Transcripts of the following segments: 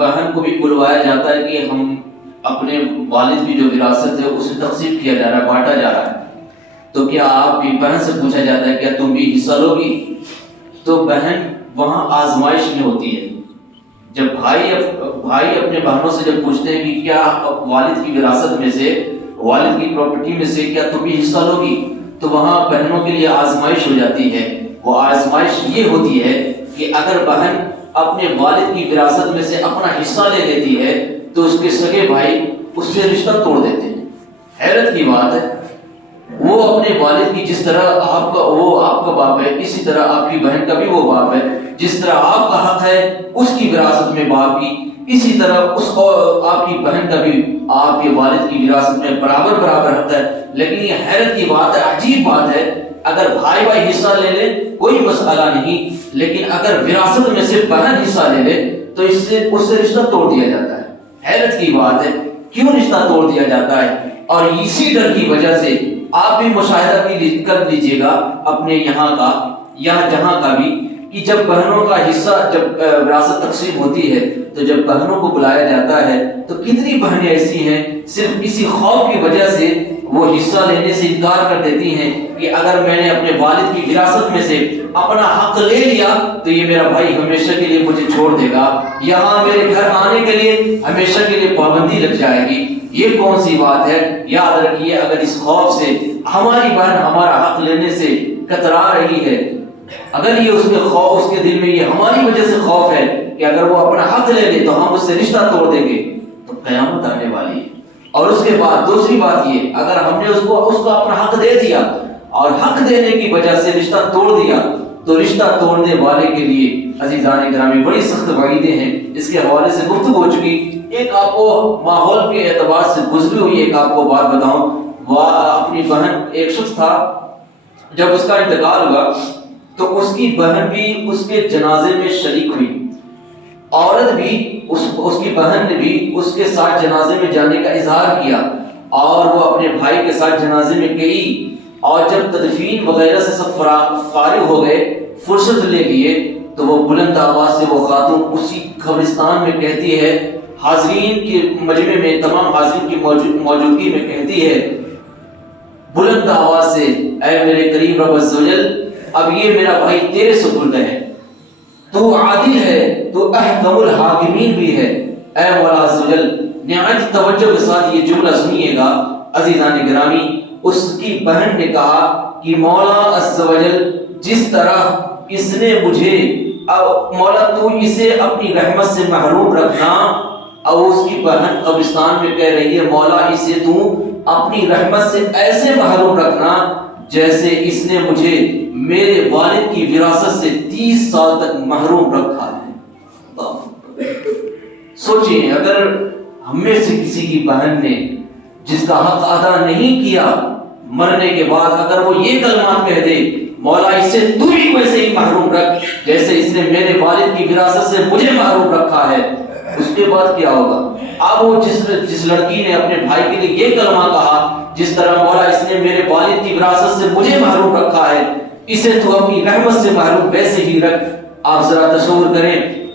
بہن کو بھی بلوایا جاتا ہے کہ ہم اپنے والد کی جو وراثت ہے اسے تقسیم کیا جا رہا ہے، بانٹا جا رہا ہے، تو کیا آپ بھی بہن سے پوچھا جاتا ہے کیا تم بھی حصہ لو گی؟ تو بہن وہاں آزمائش میں ہوتی ہے. جب بھائی اپنے بہنوں سے جب پوچھتے ہیں کہ کیا والد کی وراثت میں سے، والد کی پراپرٹی میں سے کیا تم بھی حصہ لو گی، تو وہاں بہنوں کے لیے آزمائش ہو جاتی ہے. وہ آزمائش یہ ہوتی ہے کہ اگر بہن اپنے والد کی وراثت میں سے اپنا حصہ لے لیتی ہے تو اس کے سگے بھائی اس سے رشتہ توڑ دیتے ہیں. حیرت کی بات ہے، وہ اپنے والد کی جس طرح آپ کا باپ ہے، اسی طرح آپ کی بہن کا بھی وہ باپ ہے. جس طرح آپ کا حق ہے اس کی وراثت میں باپ کی، اسی طرح اس کو آپ کی بہن کا بھی آپ کے والد کی وراثت میں برابر حق ہے. لیکن یہ حیرت کی بات ہے، عجیب بات ہے، اگر بھائی حصہ لے لے کوئی مسئلہ نہیں، لیکن اگر وراثت میں سے بہن حصہ لے لے تو اس سے رشتہ توڑ دیا جاتا ہے. حیرت کی بات ہے، کیوں رشتہ توڑ دیا جاتا ہے؟ اور اسی ڈر کی وجہ سے آپ بھی مشاہدہ کر لیجئے گا اپنے یہاں کا یا جہاں کا بھی، کہ جب بہنوں کا حصہ، جب وراثت تقسیم ہوتی ہے تو جب بہنوں کو بلایا جاتا ہے تو کتنی بہنیں ایسی ہیں صرف اسی خوف کی وجہ سے وہ حصہ لینے سے انکار کر دیتی ہیں کہ اگر میں نے اپنے والد کی وراثت میں سے اپنا حق لے لیا تو یہ میرا بھائی ہمیشہ کے لیے مجھے چھوڑ دے گا، یہاں میرے گھر آنے کے لیے ہمیشہ کے لیے پابندی لگ جائے گی. یہ کون سی بات ہے؟ یاد رکھیے، اگر اس خوف سے ہماری بہن ہمارا حق لینے سے کترا رہی ہے، اگر یہ اس کے دل میں یہ ہماری وجہ سے خوف ہے کہ اگر وہ اپنا حق لے لے تو ہم اس سے رشتہ توڑ دیں گے، تو قیامت آنے والی ہے. اور اس کے بعد دوسری بات یہ، اگر ہم نے اس کو اپنا حق دے دیا اور حق دینے کی وجہ سے رشتہ توڑ دیا تو رشتہ توڑنے والے کے لیے عزیزان گرامی بڑی سخت وعیدیں ہیں. اس کے حوالے سے گفتگو ہو چکی. ایک آپ کو ماحول کے اعتبار سے گزری ہوئی ایک آپ کو بات بتاؤں. وہ اپنی بہن، ایک شخص تھا، جب اس کا انتقال ہوا تو اس کی بہن بھی اس کے جنازے میں شریک ہوئی. عورت بھی اس کی بہن نے بھی اس کے ساتھ جنازے میں جانے کا اظہار کیا اور وہ اپنے بھائی کے ساتھ جنازے میں گئی. اور جب تدفین وغیرہ سے سب فارغ ہو گئے، فرصت لے لیے، تو وہ بلند آواز سے وہ خاتون اسی قبرستان میں کہتی ہے، حاضرین کے مجمع میں، تمام حاضرین کی موجودگی میں کہتی ہے بلند آواز سے، اے میرے کریم رب عزوجل، اب یہ میرا بھائی تیرے سپرد ہے، تو عادل ہے، تو احکم الحاکمین بھی ہے، اے مولا عزوجل. نہایت توجہ کے ساتھ یہ جملہ سنیے گا عزیزان گرامی. اس کی بہن نے کہا کہ مولا عزوجل، جس طرح اس نے مجھے، مولا تو اسے اپنی رحمت سے محروم رکھنا. اور اس کی بہن قبرستان میں کہہ رہی ہے، مولا اسے تو اپنی رحمت سے ایسے محروم رکھنا جیسے اس نے مجھے میرے والد کی وراثت سے 30 سال تک محروم رکھا ہے. سوچیں، اگر ہم میں سے کسی کی بہن نے جس کا حق ادا نہیں کیا، مرنے کے بعد اگر وہ یہ کلمات کہہ دے، مولا اسے تو بھی ویسے ہی محروم رکھ جیسے اس نے میرے والد کی وراثت سے مجھے محروم رکھا ہے، اس کے بعد کیا ہوگا؟ اب وہ جس لڑکی نے اپنے بھائی کے لیے یہ کلمہ کہا، جس طرح مولا اس نے میرے والد کی وراثت سے مجھے محروم رکھا ہے، اسے تو اپنی رحمت سے محروم ویسے ہی رکھ. آپ ذرا تصور کریں،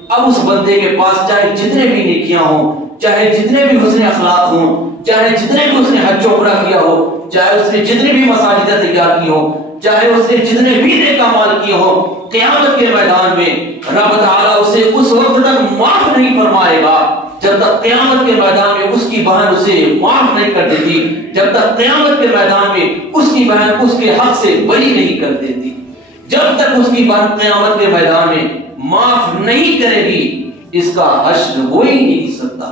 اب اس بندے کے پاس چاہے جتنے بھی نیکیاں ہوں، چاہے جتنے بھی حسن اخلاق ہوں، چاہے جتنے بھی اس نے حج و عمرہ کیا ہو، چاہے اس نے جتنی بھی مساجد تیار کی ہو، چاہے اس نے جتنے بھی نیک اعمال کیے ہو، قیامت کے میدان میں رب تعالیٰ اسے اس وقت تک معاف نہیں فرمائے گا جب تک قیامت کے میدان میں اس کی بہن اسے معاف نہیں کر دیتی، جب تک قیامت کے میدان میں اس کی بہن اس کے حق سے بری نہیں کر دیتی. جب تک اس کی بہن قیامت کے میدان میں معاف نہیں کرے گی، اس کا حشر ہو ہی نہیں سکتا.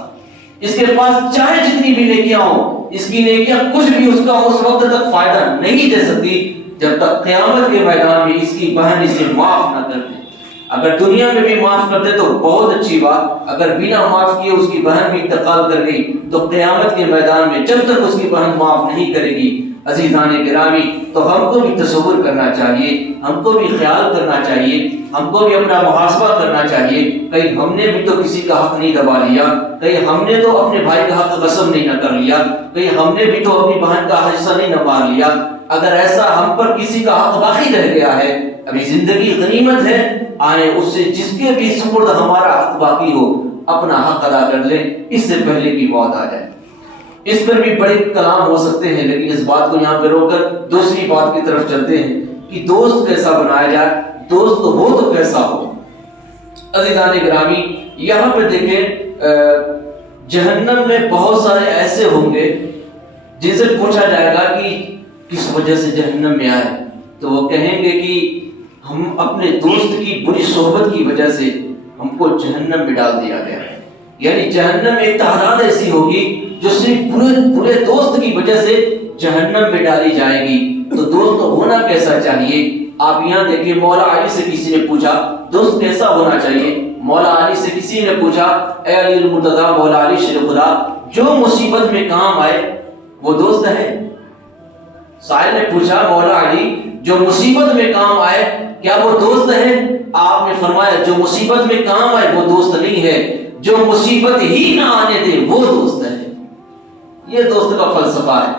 اس کے پاس چاہے جتنی بھی نیکیاں ہوں، اس کی نیکیاں کچھ بھی اس کا اس وقت تک فائدہ نہیں دے سکتی جب تک قیامت کے میدان میں اس کی بہن اسے معاف نہ کر دے. اگر دنیا میں بھی معاف کر دے تو بہت اچھی بات، اگر بنا معاف کیے اس کی بہن بھی انتقال کر گئی تو قیامت کے میدان میں جب تک اس کی بہن معاف نہیں کرے گی، عزیزان گرامی، تو ہم کو بھی تصور کرنا چاہیے، ہم کو بھی خیال کرنا چاہیے، ہم کو بھی اپنا محاسبہ کرنا چاہیے. کہیں ہم نے بھی تو کسی کا حق نہیں دبا لیا، کہیں ہم نے تو اپنے بھائی کا حق قسم نہیں نہ کر لیا، کہیں ہم نے بھی تو اپنی بہن کا حصہ نہیں نہ مار لیا. اگر ایسا ہم پر کسی کا حق باقی رہ گیا ہے، ابھی زندگی غنیمت ہے، آئے اس سے جس کے بھی سپرد ہمارا حق باقی ہو اپنا حق ادا کر لیں اس سے پہلے کی موت آ جائے۔ اس پر بھی بڑے کلام ہو سکتے ہیں، لیکن اس بات کو یہاں پہ روک کر دوسری بات کی طرف چلتے ہیں کہ دوست کیسا بنایا جائے، دوست ہو تو کیسا ہو۔ عزیزان گرامی، یہاں پہ دیکھیں جہنم میں بہت سارے ایسے ہوں گے جن سے پوچھا جائے گا کہ کس وجہ سے جہنم میں آئے، تو وہ کہیں گے کہ ہم اپنے دوست کی بری صحبت کی وجہ سے ہم کو جہنم میں ڈال دیا گیا۔ یعنی جہنم میں ایک تعداد ایسی ہوگی جو صرف برے دوست کی وجہ سے جہنم میں ڈالی جائے گی۔ تو دوست ہونا کیسا چاہیے؟ آپ یہاں دیکھیے، مولا علی سے کسی نے پوچھا دوست کیسا ہونا چاہیے؟ مولا علی سے کسی نے پوچھا اے علی المرتضیٰ، مولا علی شیر خدا، جو مصیبت میں کام آئے وہ دوست ہے؟ سائل نے پوچھا مولا علی جو مصیبت میں کام آئے کیا وہ دوست ہے؟ آپ نے فرمایا جو مصیبت میں کام آئے وہ دوست نہیں ہے، جو مصیبت ہی نہ آنے دے وہ دوست ہے۔ یہ دوست کا فلسفہ ہے،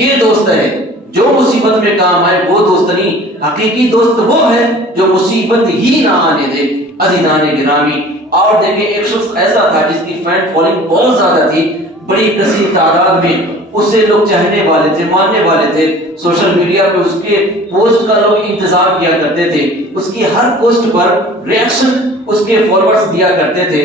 یہ دوست ہے جو مصیبت میں کام آئے وہ دوست نہیں، حقیقی دوست وہ ہے جو مصیبت ہی نہ آنے دے۔ عزیزان گرامی، اور دیکھیں ایک شخص ایسا تھا جس کی فین فالوئنگ بہت زیادہ تھی، بڑی کثیر تعداد میں اسے لوگ چاہنے والے تھے، ماننے والے تھے، سوشل میڈیا پہ اس کے پوسٹ کا لوگ انتظار کیا کرتے تھے، اس کی ہر پوسٹ پر ریاکشن اس کے فالوورز دیا کرتے تھے،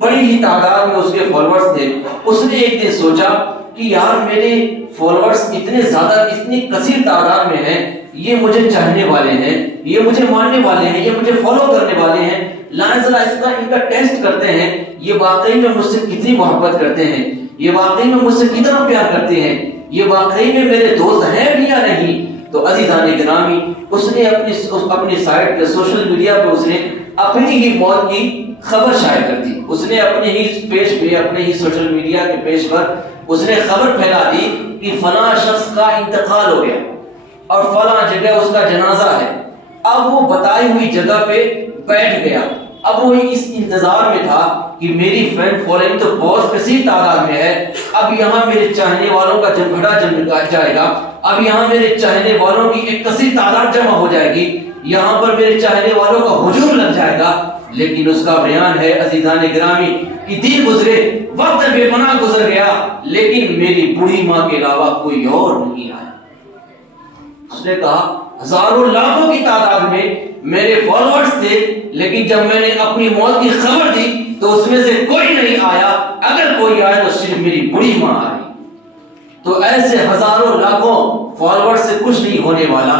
بڑی ہی تعداد میں اس کے فالوورز تھے۔ اس نے ایک دن سوچا کہ یار میرے فالوورز اتنے زیادہ، اتنی کثیر تعداد میں ہیں، یہ مجھے چاہنے والے ہیں، یہ مجھے ماننے والے ہیں، یہ مجھے فالو کرنے والے ہیں، ذرا ان کا ٹیسٹ کرتے ہیں، یہ واقعی میں مجھ سے کتنی محبت کرتے ہیں، یہ واقعی میں مجھ سے کتنا پیار کرتے ہیں، یہ واقعی میں میرے دوست ہیں بھی یا نہیں۔ تو عزیزان گرامی، اس نے اپنی سائٹ پہ، سوشل میڈیا پہ اس نے اپنی ہی موت کی خبر شائع کر دی۔ اس نے اپنے ہی پیج پہ، اپنے ہی سوشل میڈیا کے پیج پر اس نے خبر پھیلا دی کہ فلاں شخص کا انتقال ہو گیا اور فلاں جگہ اس کا جنازہ ہے۔ اب وہ بتائی ہوئی جگہ پہ بیٹھ گیا، اب وہ اس انتظار میں تھا کہ میری فین فالوئنگ تو بہت کثیر تعداد میں ہے، اب یہاں میرے چاہنے والوں کا جھگڑا جم جائے گا، اب یہاں میرے چاہنے والوں کی ایک کثیر تعداد جمع ہو جائے گی، یہاں پر میرے چاہنے والوں کا ہجوم لگ جائے گا۔ لیکن اس کا بیان ہے عزیزان گرامی کہ دن گزرے، وقت بے پناہ گزر گیا، لیکن میری بوڑھی ماں کے علاوہ کوئی اور نہیں آیا۔ اس نے کہا ہزاروں لاکھوں کی تعداد میں میرے فالوورز تھے، لیکن جب میں نے اپنی موت کی خبر دی تو اس میں سے کوئی نہیں آیا، اگر کوئی آیا تو صرف میری بڑی ماں آئی۔ تو ایسے ہزاروں لاکھوں فالوورز سے کچھ نہیں ہونے والا،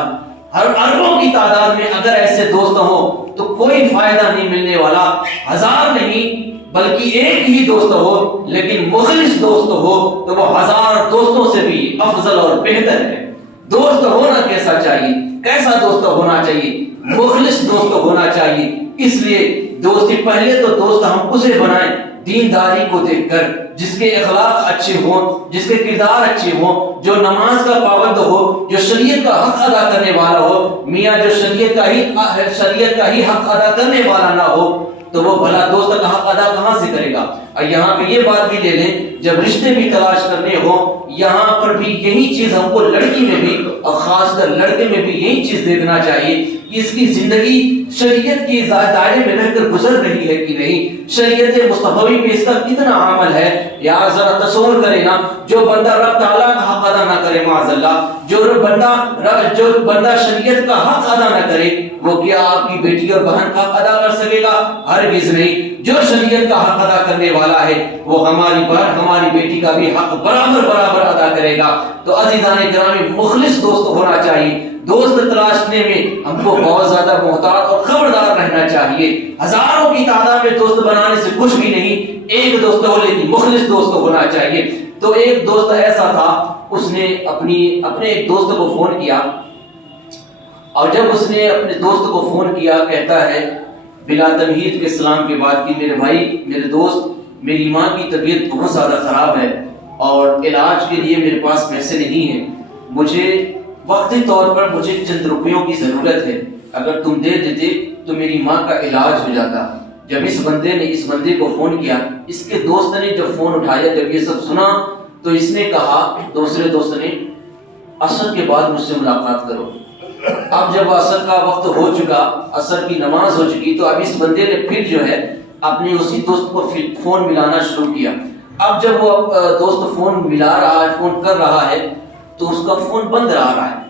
ہر اربوں کی تعداد میں اگر ایسے دوست ہوں تو کوئی فائدہ نہیں ملنے والا۔ ہزار نہیں بلکہ ایک ہی دوست ہو لیکن مخلص دوست ہو تو وہ ہزار دوستوں سے بھی افضل اور بہتر ہے۔ دوست ہونا کیسا چاہیے؟ کیسا دوست ہونا چاہیے؟ مخلص دوست ہونا چاہیے۔ اس لیے دوستی، پہلے تو دوست ہم اسے بنائیں دینداری کو دیکھ کر، جس کے اخلاق اچھے ہوں، جس کے کردار اچھے ہوں، جو نماز کا پابند ہو، جو شریعت کا حق ادا کرنے والا ہو۔ میاں جو شریعت کا ہی حق ادا کرنے والا نہ ہو تو وہ بھلا دوست کا حق ادا کہاں سے کرے گا؟ اور یہاں پہ یہ بات بھی لے لیں، جب رشتے بھی تلاش کرنے ہوں، یہاں پر بھی یہی چیز ہم کو لڑکی میں بھی اور خاص کر لڑکے میں بھی یہی چیز دیکھنا چاہیے کہ اس کی زندگی شریعت کی دائرے میں رہ کر گزر رہی ہے کہ نہیں، شریعت مصطفی پہ اس کا کتنا عمل ہے۔ یار ذرا تصور کرے نا، جو بندہ رب تعالیٰ کا حق ادا نہ کرے معاذ اللہ، جو بندہ شریعت کا حق ادا نہ کرے، وہ کیا آپ کی بیٹی اور بہن کا حق ادا کر سکے گا؟ ہرگز نہیں۔ جو شریعت کا حق ادا کرنے والا ہے وہ ہماری بہن، ہماری بیٹی کا بھی حق برابر ادا کرے گا۔ تو عزیزان گرامی، مخلص دوست ہونا چاہیے۔ دوست تلاشنے میں ہم کو بہت زیادہ محتاط اور خبردار رہنا چاہیے۔ ہزاروں کی تعداد میں دوست بنانے سے کچھ بھی نہیں، ایک دوست ہو لیکن مخلص دوست ہونا چاہیے۔ تو ایک دوست ایسا تھا، اس نے اپنے ایک دوست کو فون کیا، اور جب اس نے اپنے دوست کو فون کیا، کہتا ہے بلا تمہید کے سلام کے بعد کہ میرے بھائی، میرے دوست، میری ماں کی طبیعت بہت زیادہ خراب ہے اور علاج کے لیے میرے پاس پیسے نہیں ہیں، مجھے وقتی طور پر مجھے چند روپیوں کی ضرورت ہے، اگر تم دے دیتے تو میری ماں کا علاج ہو جاتا۔ جب اس بندے کو فون کیا، اس کے دوست نے جب فون اٹھایا، جب یہ سب سنا تو اس نے کہا، دوسرے دوست نے، عصر کے بعد مجھ سے ملاقات کرو۔ اب جب عصر کا وقت ہو چکا، عصر کی نماز ہو چکی، تو اب اس بندے نے پھر جو ہے اپنے اسی دوست کو فون ملانا شروع کیا. اب جب وہ دوست فون ملا رہا ہے، فون کر رہا ہے، تو اس کا فون بند آ رہا ہے.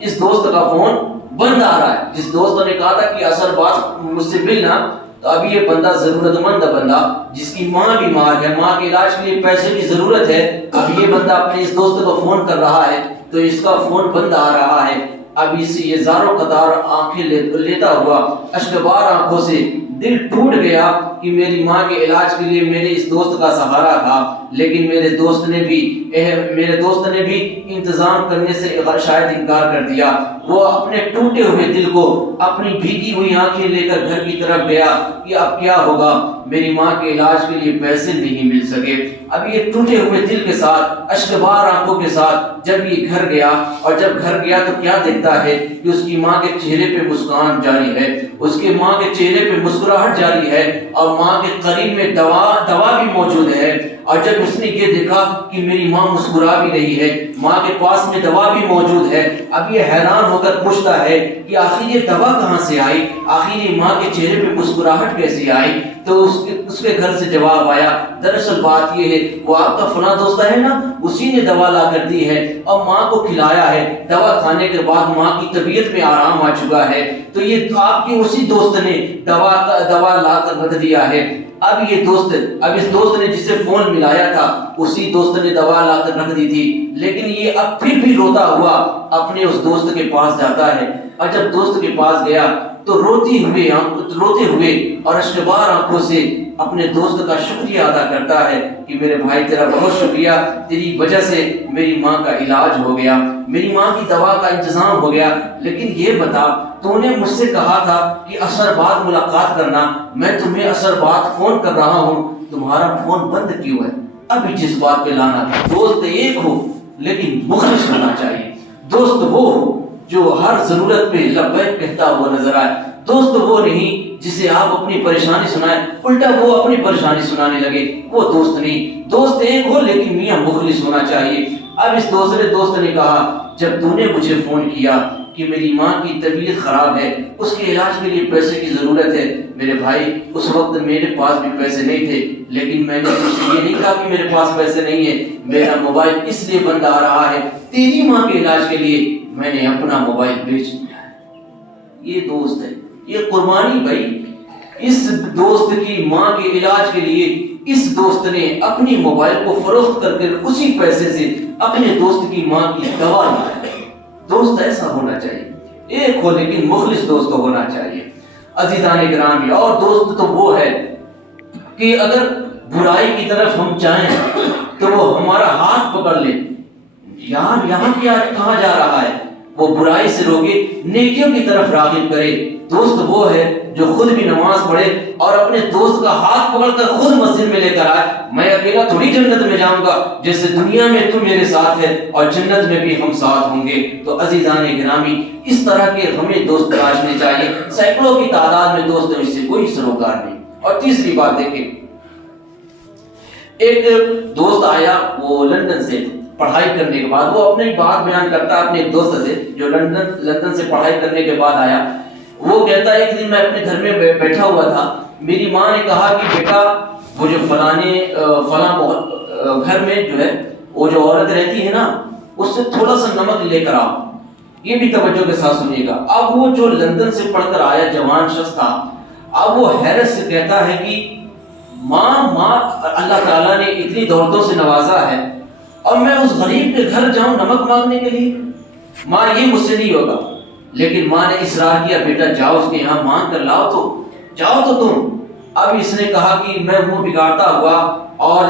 اس دوست کا فون بند آ رہا ہے. جس دوست نے کہا تھا کہ اثر بات مجھ سے ملنا، تو ابھی یہ بندہ ضرورت مند بندہ جس کی ماں بیمار ہے، ماں کے علاج کے لیے پیسے کی ضرورت ہے، اب یہ بندہ اپنے اس دوست کو فون کر رہا ہے تو اس کا فون بند آ رہا ہے. اب اس یہ زاروں قطار آنکھیں لیتا ہوا اشکبار آنکھوں سے دل ٹوٹ گیا کہ میری ماں کے علاج کے لیے میرے اس دوست کا سہارا تھا، لیکن میرے دوست نے بھی انتظام کرنے سے شاید انکار کر دیا. وہ اپنے ٹوٹے ہوئے دل کو اپنی بھیگی ہوئی آنکھیں لے کر گھر کی طرف گیا کہ اب کیا ہوگا، میری ماں کے علاج کے لیے پیسے نہیں مل سکے. اب یہ ٹوٹے ہوئے دل کے ساتھ اشکبار آنکھوں کے ساتھ جب یہ گھر گیا، اور جب گھر گیا تو کیا دیکھتا ہے کہ اس کی ماں کے چہرے پہ مسکان جاری ہے، اس کے ماں کے چہرے پہ مسکراہٹ جاری ہے، اور ماں کے قریب میں دوا بھی موجود ہے. اور جب اس نے یہ دیکھا کہ میری ماں مسکرا بھی رہی ہے، ماں کے پاس میں دوا بھی موجود ہے، اب یہ حیران ہو کر پوچھتا ہے کہ آخر یہ دوا کہاں سے آئی، آخر یہ ماں کے چہرے پہ مسکراہٹ کیسی آئی. تو اس کے گھر سے جواب آیا، دراصل بات یہ ہے وہ آپ کا فلاں دوست ہے نا، اسی نے دوا لا کر دی ہے اور ماں کو کھلایا ہے. دوا کھانے کے بعد ماں کی طبیعت میں آرام آ چکا ہے، تو یہ آپ کے اسی دوست نے دوا لا کر رکھ دیا ہے. اب اس دوست نے جسے فون ملایا تھا اسی دوست نے دوا لا کر رکھ دی تھی، لیکن یہ اب پھر بھی روتا ہوا اپنے اس دوست کے پاس جاتا ہے. اور جب دوست کے پاس گیا تو روتے ہوئے اور اشکبار آنکھوں سے اپنے دوست کا شکریہ ادا کرتا ہے کہ میرے بھائی تیرا بہت شکریہ، تیری وجہ سے میری ماں کا علاج ہو گیا، میری ماں کی دوا کا انتظام ہو گیا. لیکن یہ بتا، تو نے مجھ سے کہا تھا کہ عصر بعد ملاقات کرنا، میں تمہیں عصر بعد فون کر رہا ہوں، تمہارا فون بند کیوں ہے؟ ابھی جس بات پہ لانا تھا، دوست ایک ہو لیکن مخلص ہونا چاہیے. دوست وہ ہو جو ہر ضرورت پہ لبیک کہتا ہوا نظر آئے. دوست وہ نہیں جسے آپ اپنی پریشانی سنائیں الٹا وہ اپنی پریشانی سنانے لگے، وہ دوست نہیں. دوست ایک ہو لیکن میاں مخلص ہونا چاہیے. اب اس دوسرے دوست نے کہا، جب تو نے مجھے فون کیا کہ میری ماں کی طبیعت خراب ہے، اس کے علاج کے لیے پیسے کی ضرورت ہے، میرے بھائی اس وقت میرے پاس بھی پیسے نہیں تھے، لیکن میں نے تجھ سے یہ نہیں کہا کہ میرے پاس پیسے نہیں ہیں، میرا موبائل اس لیے بند آ رہا ہے، تیری ماں کے علاج کے لیے میں نے اپنا موبائل بیچ دیا. یہ دوست ہے، یہ قربانی. بھائی اس دوست کی ماں کے علاج کے لیے اس دوست نے اپنی موبائل کو فروخت کر کے اسی پیسے سے اپنے دوست کی ماں کی دوا لائی. دوست ایسا ہونا چاہیے، ایک ہو لیکن مخلص دوست ہونا چاہیے. عزیزان گرامی، اور دوست تو وہ ہے کہ اگر برائی کی طرف ہم چاہیں تو وہ ہمارا ہاتھ پکڑ لے، یار یہاں کیا کہاں جا رہا ہے، وہ برائی سے روکے، نیکیوں کی طرف راغب کرے. دوست وہ ہے جو خود بھی نماز پڑھے اور اپنے دوست کا ہاتھ پکڑ کر خود مسجد میں لے کر آئے. میں اکیلا تھوڑی جنت میں جاؤں گا، جیسے دنیا میں تم میرے ساتھ ہے اور جنت میں بھی ہم ساتھ ہوں گے. تو عزیزان گرامی، اس طرح کے ہمیں دوست تراشنے چاہیے. سینکڑوں کی تعداد میں دوست ہیں، اس سے کوئی سروکار نہیں. اور تیسری بات دیکھیں، ایک دوست آیا، وہ لندن سے پڑھائی کرنے کے بعد، وہ اپنی بات بیان کرتا ہے اپنے ایک دوست سے جو لندن سے پڑھائی کرنے کے بعد آیا. وہ کہتا ہے ایک دن میں اپنے گھر میں بیٹھا ہوا تھا، میری ماں نے کہا کہ بیٹا وہ جو فلاں گھر میں جو ہے وہ جو عورت رہتی ہے نا، اس سے تھوڑا سا نمک لے کر آؤ. یہ بھی توجہ کے ساتھ سنیے گا. اب وہ جو لندن سے پڑھ کر آیا جوان شخص تھا، اب وہ حیرت سے کہتا ہے کہ ماں اللہ تعالیٰ نے اتنی دولتوں سے نوازا ہے اور میں اس غریب کے گھر جاؤں نمک مانگنے کے لیے؟ ماں یہ مجھ سے نہیں ہوگا. لیکن ماں نے اصرار کیا، بیٹا جاؤ اس کے یہاں مانگ کر لاؤ، تو جاؤ تو تم. اب اس نے کہا کہ میں منہ بگاڑتا ہوا اور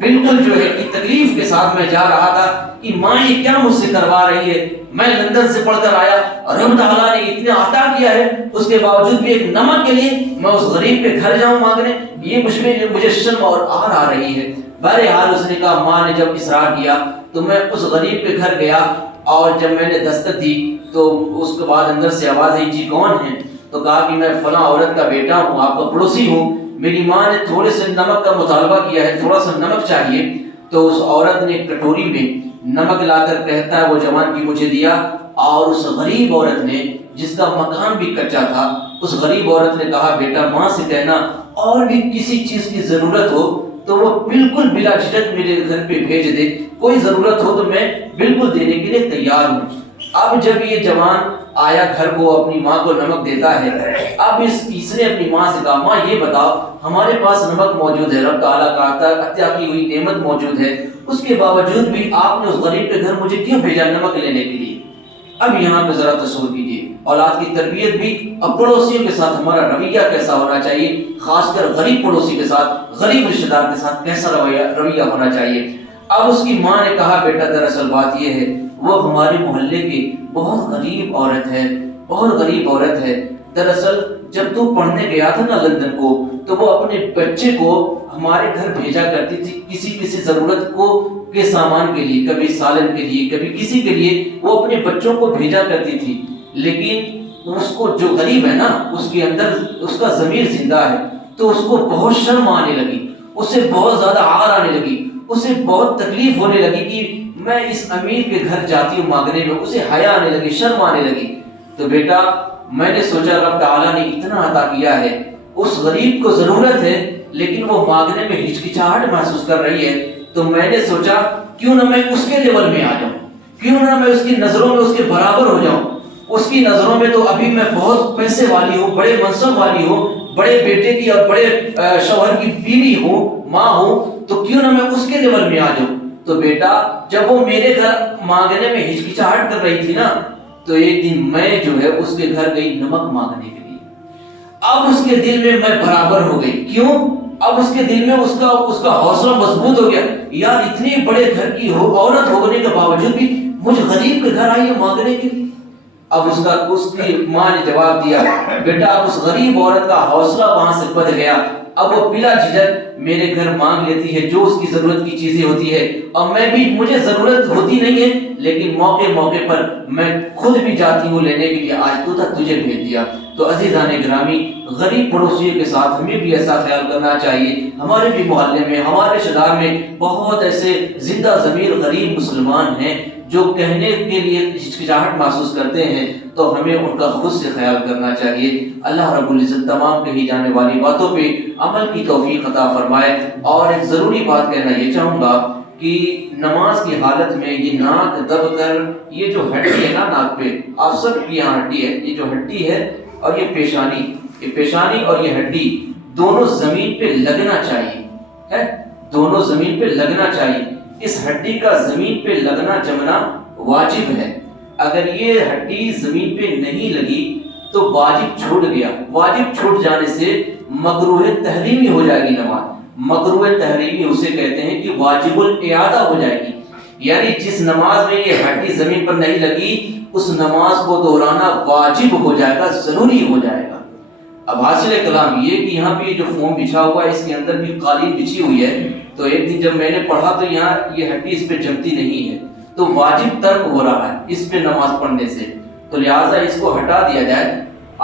بالکل جو ہے کہ تکلیف کے ساتھ میں جا رہا تھا کہ ماں یہ کیا مجھ سے کروا رہی ہے، میں لندن سے پڑھ کر آیا اور رب تعالیٰ نے اتنا عطا کیا ہے، اس کے باوجود بھی ایک نمک کے لیے میں اس غریب کے گھر جاؤں مانگنے، یہ مجھے شرم اور آر آ رہی ہے. بہرحال اس نے کہا، ماں نے جب اصرار کیا تو میں اس غریب کے گھر گیا، اور جب میں نے دستک دی تو اس کے بعد اندر سے آواز آئی، جی کون ہے؟ تو کہا کہ میں فلاں عورت کا بیٹا ہوں، آپ کا پڑوسی ہوں. میری ماں نے تھوڑے سے نمک کا مطالبہ کیا ہے، تھوڑا سا نمک چاہیے. تو اس عورت نے کٹوری میں نمک لا کر کہتا ہے وہ جوان کی مجھے دیا، اور اس غریب عورت نے جس کا مکان بھی کچا تھا، اس غریب عورت نے کہا، بیٹا ماں سے کہنا اور بھی کسی چیز کی ضرورت ہو تو وہ بالکل بلا جھجک میرے گھر پہ بھیج دے، کوئی ضرورت ہو تو میں بالکل دینے کے لیے تیار ہوں۔ اب جب یہ جوان آیا گھر کو، اپنی ماں کو نمک دیتا ہے، اب اس نے اپنی ماں سے کہا ماں یہ بتاؤ ہمارے پاس نمک موجود ہے، رب تعالیٰ کا عطا کی ہوئی نعمت موجود ہے، اس کے باوجود بھی آپ نے اس غریب کے گھر مجھے کیوں بھیجا نمک لینے کے لیے؟ اب یہاں پہ ذرا تصور کیجیے اولاد کی تربیت بھی، اب پڑوسیوں کے ساتھ ہمارا رویہ کیسا ہونا چاہیے، خاص کر غریب پڑوسی کے ساتھ، غریب رشتہ دار کے ساتھ کیسا رویہ ہونا چاہیے۔ اب اس کی ماں نے کہا بیٹا دراصل بات یہ ہے وہ ہمارے محلے کی بہت غریب عورت ہے، بہت غریب عورت ہے، دراصل جب تو پڑھنے گیا تھا نا لندن کو تو وہ اپنے بچے کو ہمارے گھر بھیجا کرتی تھی کسی ضرورت کو کے سامان کے لیے، کبھی سالن کے لیے، کبھی کسی کے لیے وہ اپنے بچوں کو بھیجا کرتی تھی، لیکن اس کو جو غریب ہے نا اس کے اندر اس کا ضمیر زندہ ہے تو اس کو بہت شرم آنے لگی، اسے بہت زیادہ عار آنے لگی، اسے بہت تکلیف ہونے لگی کہ میں اس امیر کے گھر جاتی ہوں مانگنے میں، اسے حیا آنے لگی، شرم آنے لگی۔ تو بیٹا میں نے سوچا رب تعالیٰ نے اتنا عطا کیا ہے، اس غریب کو ضرورت ہے لیکن وہ مانگنے میں ہچکچاہٹ محسوس کر رہی ہے، تو میں نے سوچا کیوں نہ میں اس کے لیول میں آ جاؤں، کیوں نہ میں اس کی نظروں میں اس کے برابر ہو جاؤں۔ اس کی نظروں میں تو ابھی میں بہت پیسے والی ہوں، بڑے منصب والی ہوں، بڑے بیٹے کی اور بڑے شوہر کی بیوی ہوں، ماں ہوں، تو کیوں نہ میں اس کے لیول میں آ جاؤں۔ تو بیٹا جب وہ میرے گھر مانگنے میں ہچکچاہٹ کر رہی تھی نا تو ایک دن میں جو ہے اس کے گھر گئی نمک مانگنے کے لیے۔ اب اس کے دل میں برابر ہو گئی، کیوں؟ اب اس کے دل میں اس کا حوصلہ مضبوط ہو گیا، یار اتنے بڑے گھر کی عورت ہونے کے باوجود بھی مجھ غریب کے گھر آئی ہے مانگنے کے لیے۔ اب اس کی ماں نے جواب دیا بیٹا اب اس غریب عورت کا حوصلہ وہاں سے بڑھ گیا، اب وہ بلا جھجک میرے گھر مانگ لیتی ہے جو اس کی ضرورت کی چیزیں ہوتی ہے، اور میں بھی مجھے ضرورت ہوتی نہیں ہے لیکن موقع پر میں خود بھی جاتی ہوں لینے کے لیے، آج تو تجھے بھیج دیا۔ تو عزیزان گرامی غریب پڑوسیوں کے ساتھ ہمیں بھی ایسا خیال کرنا چاہیے، ہمارے بھی محلے میں ہمارے رشتہ دار میں بہت ایسے زندہ ضمیر غریب مسلمان ہیں جو کہنے کے لیے ہچکچاہٹ محسوس کرتے ہیں، تو ہمیں ان کا خود سے خیال کرنا چاہیے۔ اللہ رب العزت تمام کہی جانے والی باتوں پہ عمل کی توفیق عطا فرمائے۔ اور ایک ضروری بات کہنا یہ چاہوں گا کہ نماز کی حالت میں یہ ناک دب کر یہ جو ہڈی ہے نا ناک پہ، آپ سب کی یہاں ہڈی ہے، یہ جو ہڈی ہے اور یہ پیشانی اور یہ ہڈی دونوں زمین پہ لگنا چاہیے، دونوں زمین پہ لگنا چاہیے۔ اس ہڈی کا زمین پہ لگنا جمنا واجب ہے، اگر یہ ہڈی زمین پہ نہیں لگی تو واجب چھوٹ گیا، واجب چھوٹ جانے سے مکروہ تحریمی ہو جائے گی نماز۔ مکروہ تحریمی اسے کہتے ہیں کہ واجب الاعادہ ہو جائے گی، یعنی جس نماز میں یہ ہڈی زمین پر نہیں لگی اس نماز کو دہرانا واجب ہو جائے گا، ضروری ہو جائے گا۔ اب حاصل کلام یہ کہ یہاں پہ جو فوم بچھا ہوا ہے اس کے اندر بھی قالین بچھی ہوئی ہے، تو ایک دن جب میں نے پڑھا تو یہاں یہ ہڈی اس پہ جمتی نہیں ہے، تو واجب ترک ہو رہا ہے اس پہ نماز پڑھنے سے، تو لہٰذا اس کو ہٹا دیا جائے،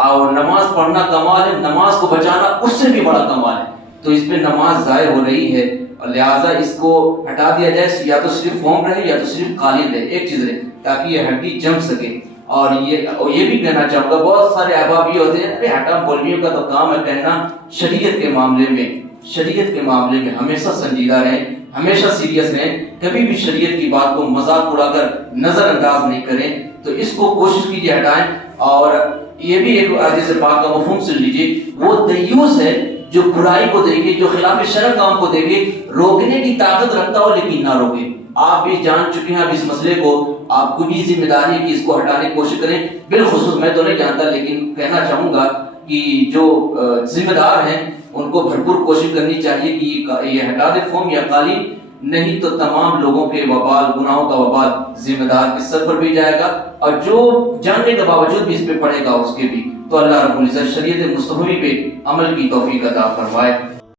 اور نماز پڑھنا کمال ہے، نماز کو بچانا اس سے بھی بڑا کمال ہے، تو اس پہ نماز ضائع ہو رہی ہے، اور لہٰذا اس کو ہٹا دیا جائے، یا تو صرف فوم رہے یا تو صرف قالین رہے، ایک چیز رہے تاکہ یہ ہڈی جم سکے۔ اور یہ بھی کہنا چاہوں گا بہت سارے احباب یہ ہوتے ہیں ارے ہٹا مولویوں کا تو کام ہے کہنا، شریعت کے معاملے میں ہمیشہ سنجیدہ رہیں، ہمیشہ سیریس رہیں، کبھی بھی شریعت کی بات کو مذاق اڑا کر نظر انداز نہیں کریں، تو اس کو کوشش کیجیے ہٹائیں۔ اور یہ بھی ایک حدیث پاک کا مفہوم سن لیجیے، وہ دیوس ہے جو برائی کو دیکھے، جو خلاف شرع کام کو دیکھے، روکنے کی طاقت رکھتا ہو لیکن نہ روکے۔ آپ بھی جان چکے ہیں اب اس مسئلے کو، آپ کو بھی ذمہ داری ہے کہ اس کو ہٹانے کی کوشش کریں۔ بالخصوص میں تو نہیں جانتا لیکن کہنا چاہوں گا کہ جو ذمہ دار ہیں ان کو بھرپور کوشش کرنی چاہیے کہ یہ ہٹا دے فوم یا قالین، نہیں تو تمام لوگوں کے وبال، گناہوں کا وبال ذمہ دار کے سر پر بھی جائے گا، اور جو جاننے کے باوجود بھی اس پہ پڑے گا اس کے بھی۔ تو اللہ رب العزت شریعت مصطفی پہ عمل کی توفیق عطا فرمائے۔